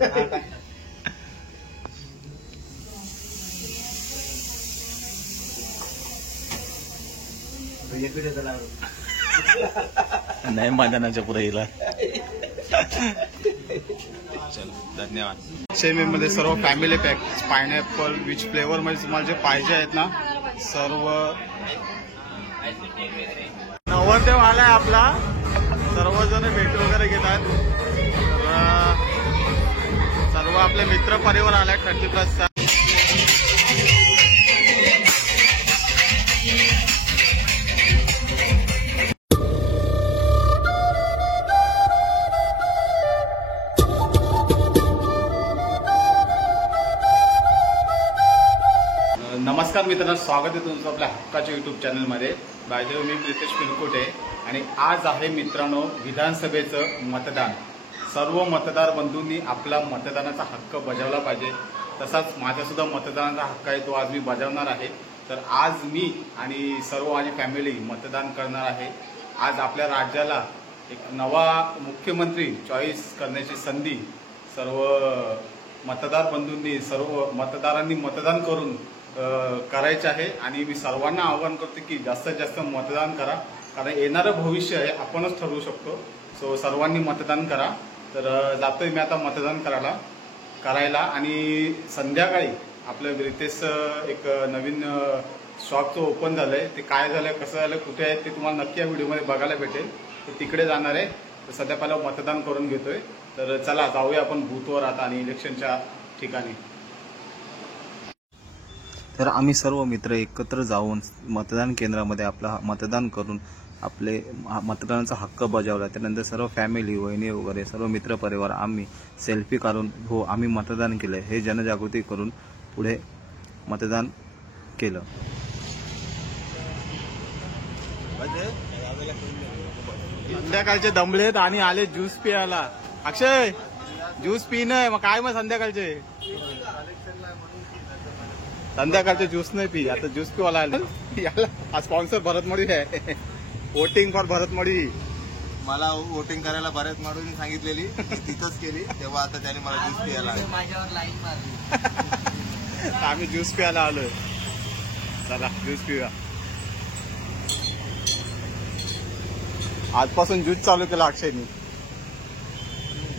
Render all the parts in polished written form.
नाही मैदानाच्या पुढे येईल. चल धन्यवाद. सेम मध्ये सर्व family pack pineapple which flavour मध्ये तुम्हाला जे पाहिजे आहेत ना सर्व. नवरदेव आलाय आपला, सर्वजण भेट वगैरे घेतात. सर्व आपले मित्र परिवार आलाय 30+चा. नमस्कार मित्रांनो, स्वागत आहे तुमचं आपल्या हक्काच्या युट्यूब चॅनलमध्ये. बायदेव मी प्रितेश पिरकुटे आणि आज आहे मित्रांनो विधानसभेचं मतदान. सर्व मतदार बंधूंनी आपला मतदानाचा हक्क बजावला पाहिजे. तसाच माझासुद्धा मतदानाचा हक्क आहे, तो आज मी बजावणार आहे. तर आज मी आणि सर्व माझी फॅमिली मतदान करणार आहे. आज आपल्या राज्याला एक नवा मुख्यमंत्री चॉईस करण्याची संधी सर्व मतदार बंधूंनी सर्व मतदारांनी मतदान करून करायचे आहे. आणि मी सर्वांना आवाहन करतो की जास्तीत जास्त मतदान करा, कारण येणारं भविष्य हे आपणच ठरवू शकतो. सो सर्वांनी मतदान करा. तर जातोय मी आता मतदान करायला. आणि संध्याकाळी आपलं रितेश एक नवीन शॉपचं ओपन झालंय. ते काय झालंय, कसं झालं, कुठे आहे ते तुम्हाला नक्की या व्हिडिओमध्ये बघायला भेटेल. तर तिकडे जाणार आहे. तर सध्या पहिला मतदान करून घेतोय. तर चला जाऊया आपण बूथवर आता आणि इलेक्शनच्या ठिकाणी. तर आम्ही सर्व मित्र एकत्र जाऊन मतदान केंद्रामध्ये आपला मतदान करून आपले मतदानाचा हक्क बजावला. त्यानंतर सर्व फॅमिली वहिनी वगैरे सर्व मित्र परिवार आम्ही सेल्फी काढून हो आम्ही मतदान केलं हे जनजागृती करून पुढे मतदान केलं. संध्याकाळचे दमलेत आणि आले ज्यूस पियाला. अक्षय ज्यूस पिणं मग काय, मग संध्याकाळचे ज्यूस नाही पी, आता ज्यूस पिवाला आलं. याला स्पॉन्सर भरतमडी आहे. Voting for Bharatmadi. मला वोटिंग करायला भरतमडीने सांगितलेली, तिथंच केली. तेव्हा आता त्याने मला ज्यूस पियाला माझ्यावर लाईन मारली. आम्ही ज्यूस पियाला आलोय. चला ज्यूस पिऊया. आजपासून ज्यूस चालू केला अक्षयनी.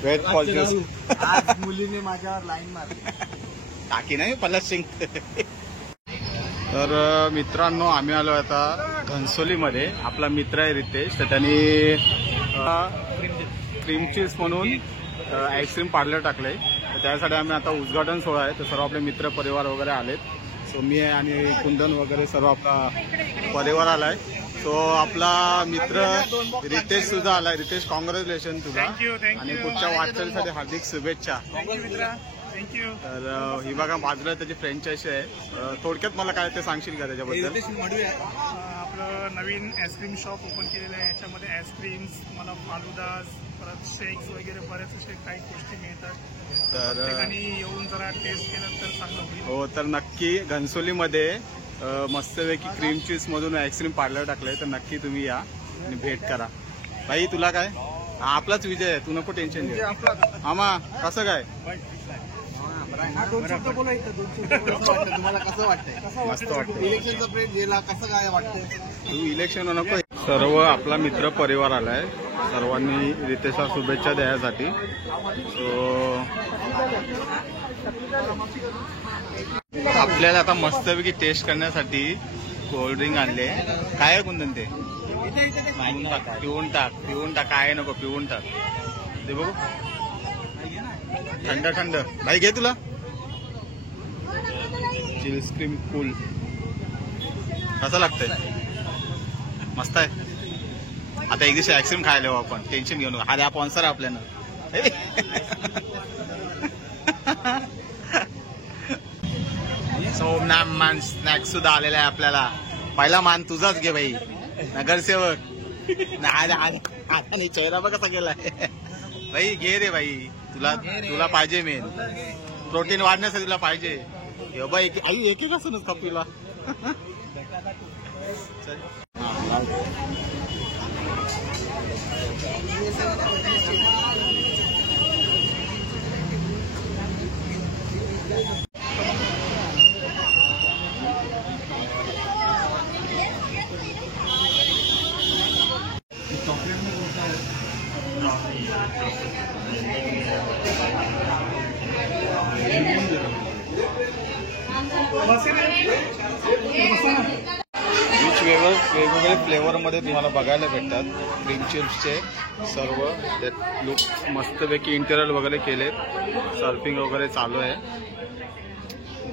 Weight for juice. आज मुलीने माझ्यावर लाईन मारली. टाकी नाही पल्ला सिंग. तर मित्रांनो आम्ही आलो आता घनसोलीमध्ये. आपला मित्र आहे रितेश, तर त्यांनी क्रीम चीज म्हणून आईस्क्रीम पार्लर टाकलंय. तर त्यासाठी आम्ही आता उद्घाटन सोहळा आहे. तर सर्व आपले मित्र परिवार वगैरे आलेत. सो मी आहे आणि कुंदन वगैरे सर्व आपला परिवार आलाय. सो आपला मित्र रितेश सुद्धा आलाय. रितेश कॉंग्रॅच्युलेशन तुला आणि पुढच्या वाटचालीसाठी हार्दिक शुभेच्छा. तर ही बघा बाजूला त्याची फ्रँचायझी आहे. थोडक्यात मला काय ते सांगशील का त्याच्याबद्दल? आपलं नवीन आईस्क्रीम शॉप ओपन केलेलं आहे. याच्यामध्ये आईस्क्रीम्स, मला फालुदास, परत शेक्स वगैरे बरेच असे काही गोष्टी मिळतात. तर येऊन जरा टेस्ट केलं तर चांगलं होईल. हो, तर नक्की घनसोलीमध्ये मस्तपैकी क्रीम चीज मधून आईस्क्रीम पार्लर टाकलंय. तर नक्की तुम्ही या आणि भेट करा. भाई तुला काय, आपलाच विजय आहे, तू नको टेन्शन घे. आमा कसं काय तुम्हाला कसं वाटतंय? मस्त वाटतं. इलेक्शनचा प्रेड गेला, कसं काय वाटतंय? तू इलेक्शन नको. सर्व आपला मित्र परिवार आलाय. सर्वांनी रितेशला शुभेच्छा द्यायसाठी. सो आपल्याला आता मस्तपैकी टेस्ट करण्यासाठी कोल्ड्रिंक आणले. काय आहे कुंदन ते? पिऊन टाक काय नको, पिऊन टाक. ते बघू थंड. भाई घे तुला चिल्स क्रीम कूल. कसं लागतंय? मस्त आहे. आता एक दिवशी आईस्क्रीम खायला येऊ आपण, टेन्शन घेऊ नका. हा स्पॉन्सर आहे आपल्यानं. सोमनाथ मान स्नॅक्स सुद्धा आलेला आहे आपल्याला. पहिला मान तुझाच घे भाई, नगरसेवक. आता चेहरा बघ कसा गेलाय. भाई घे रे भाई, तुला पाहिजे. मेन प्रोटीन वाढण्यासाठी तुला पाहिजे. बाई आई एक असूनच कपिला. विच वेगवेगळे फ्लेवरमध्ये तुम्हाला बघायला भेटतात. क्रीम चिप्सचे सर्व लुक मस्तपैकी इंटेरियर वगैरे केलेत. सर्फिंग वगैरे चालू आहे.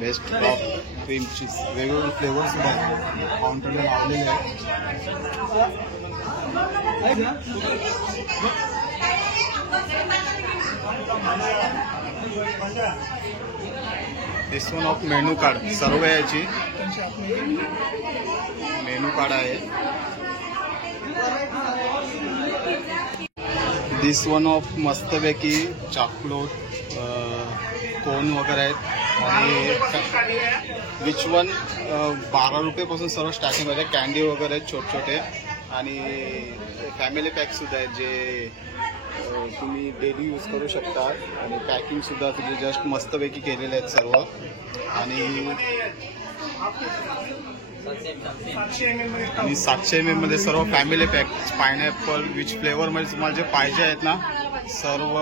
बेस्ट ऑफ क्रीम चीज वेगवेगळे फ्लेवर सुद्धा काउंटरला लावलेले आहेत. दिस वन ऑफ मेनू कार्ड सर्व याची मेनू कार्ड आहे. दिस वन ऑफ मस्तपैकी चॉकलेट कोन वगैरे आहेत. आणि विच वन 12 रुपयेपासून सर्व स्टार्टिंग आहे. कॅन्डी वगैरे आहेत छोटे छोटे. आणि फॅमिली पॅक सुद्धा आहेत जे तुम्ही डेली यूज करू शकता. आणि पॅकिंग सुद्धा तुझे जस्ट मस्तपैकी केलेले आहेत सर्व. आणि 700 ml मध्ये सर्व फॅमिली पॅक पायनॅपल विच फ्लेवरमध्ये तुम्हाला जे पाहिजे आहेत ना सर्व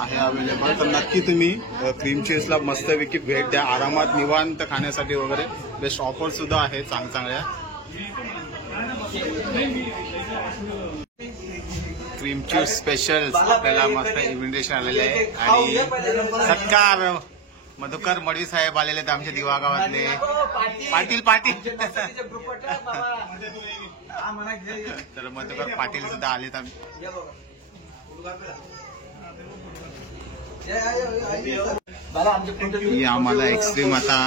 आहे अवेलेबल. तर नक्की तुम्ही क्रीम चीजला मस्तपैकी भेट द्या. आरामात निवांत खाण्यासाठी वगैरे बेस्ट ऑफर सुद्धा आहे चांगल्या. क्रीम चीज स्पेशल आपल्याला मस्त इन्व्हिटेशन आलेले आहे. आणि सत्कार मधुकर मडवी साहेब आलेले आहेत आमच्या दिवा गावातले. पाटील तर मधुकर पाटील सुद्धा आलेत. आम्हाला एक्स्ट्रीम आता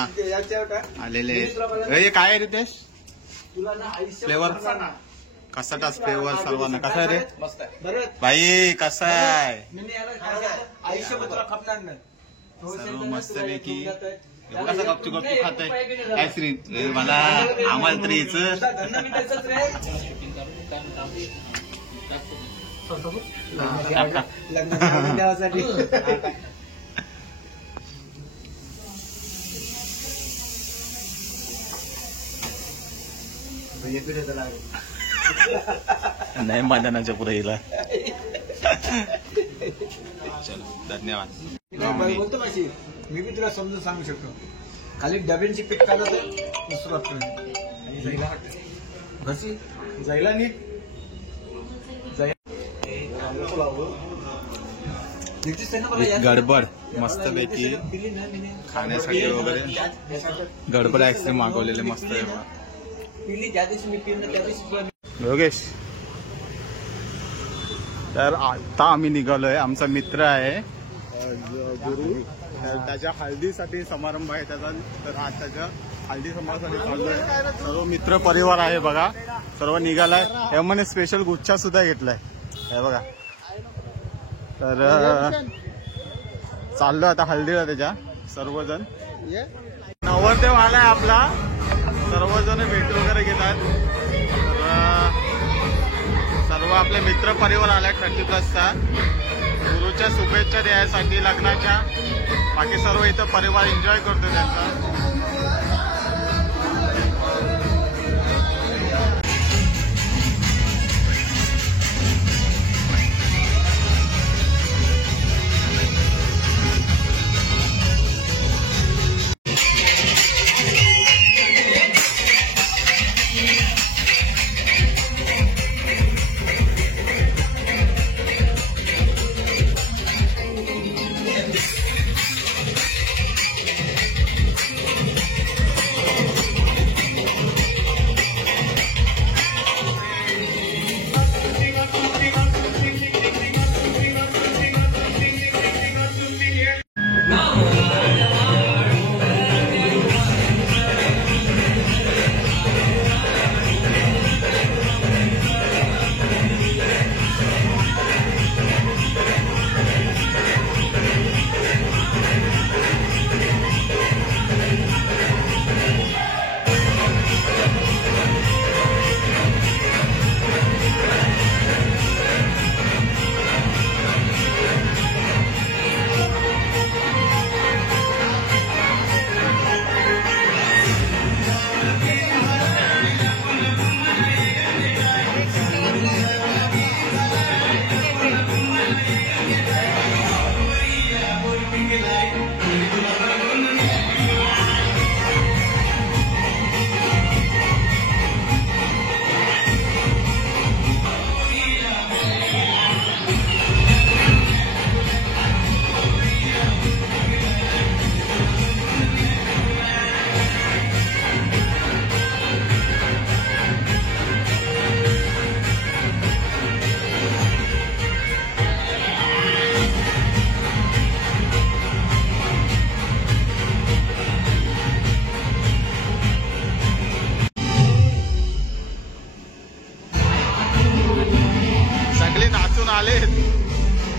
आलेले हे काय आहे रितेश फ्लेवर कसाटाच फ्लेवर सर्वांना कसा आहे रे भाई कसा आहे सर्व मस्तपैकी कसं गपचू खात आहे आईस्क्रीम मला आम्हाला तरी नाही मैदानाच्या पुढे येईल. चलो धन्यवाद. बोलतो माझी मी बी तुला समजून सांगू शकतो. खाली डब्यांची पीठ काढत घरची जायला नीट गडबड मस्तपैकी खाण्यासाठी वगैरे गडबड आईस्क्रीम मागवलेले मस्त आहे. योगेश तर आता आम्ही निघालोय. आमचा मित्र आहे गुरु त्याच्या हळदीसाठी समारंभ आहे त्याचा. तर आज त्याच्या हळदी समारंभासाठी चाललोय. सर्व मित्र परिवार आहे बघा सर्व निघालाय. यामध्ये स्पेशल गुच्छा सुद्धा घेतलाय हे बघा. तर चाललो आता हळदीला त्याच्या सर्वजण. नवरदेव आलाय आपला. सर्वजण भेट वगैरे घेतात. सर्व आपले मित्र परिवार आलाय 30+चा गुरुच्या शुभेच्छा द्यायसाठी लग्नाच्या. बाकी सर्व इथं परिवार एन्जॉय करतो त्यांचा.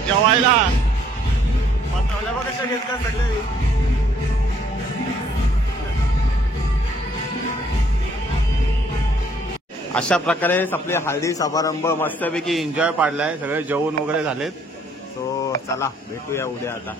जेवायला मसाल्या बघ कशा घेतल्या सगळे. अशा प्रकारे आपले हळदी समारंभ मस्तपैकी एन्जॉय पाडलाय. सगळे जेवण वगैरे झालेत. सो चला भेटूया उद्या आता.